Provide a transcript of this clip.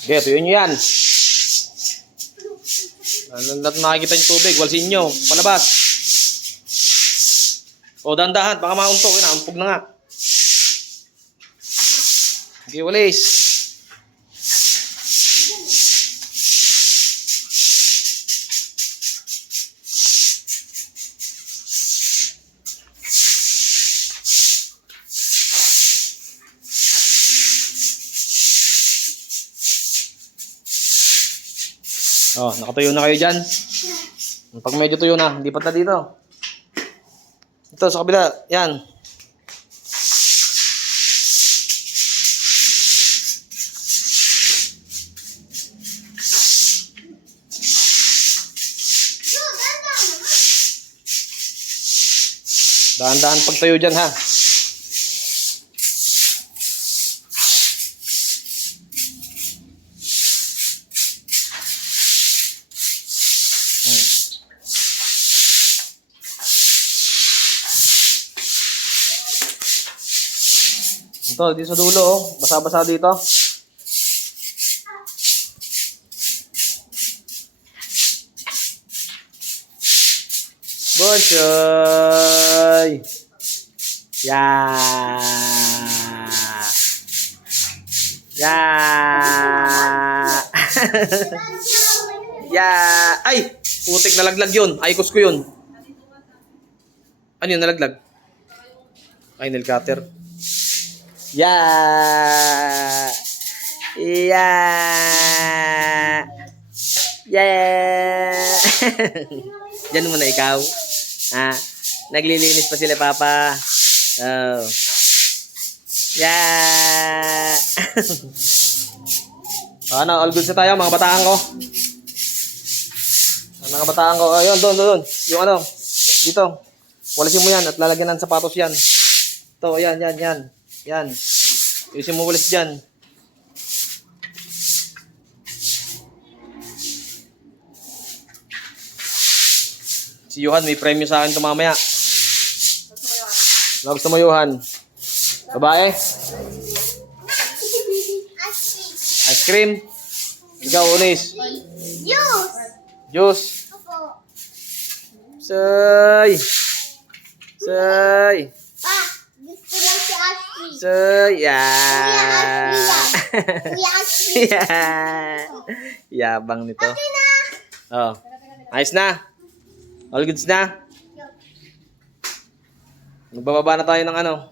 Okay, tuyuin nyo yan. Nakikita yung tubig. Walsin nyo. Palabas. O, dahan-dahan. Baka mauntok. Umpog na nga. Okay, walis. Oh, nakatuyo na kayo dyan. Pag medyo tuyo na, hindi pa na dito. Ito, sa kabila. Yan. Dahan-dahan pag tuyo dyan, ha. Ito, dito sa dulo, oh. Basa-basa dito. Bonsoy! Yeah! Yeah! Yeah! Ay! Putik, nalaglag yun. Aikos ko yun. Ano yun, nalaglag? Ay, nail cutter. Yeah! Yeah! Yeah! Diyan muna ikaw. Ah, naglilinis pa sila, Papa. Oh. Yeah! Ano, all good sa tayo, mga bataan ko. Mga bataan ko. Ayun, doon. Yung ano, dito. Walisin mo yan at lalagyan ng sapatos yan. Ito, yan. Yan. Isin mo walis dyan. Si Johan, may premyo sa akin ito mamaya. Ano gusto mo, Johan? Babae? Ice cream? Ikaw, Unis? Juice? Say! Say! Yeah! Yeah! Yabang nito. Oh. Ayos na? All goods na? Magbababa na tayo ng ano?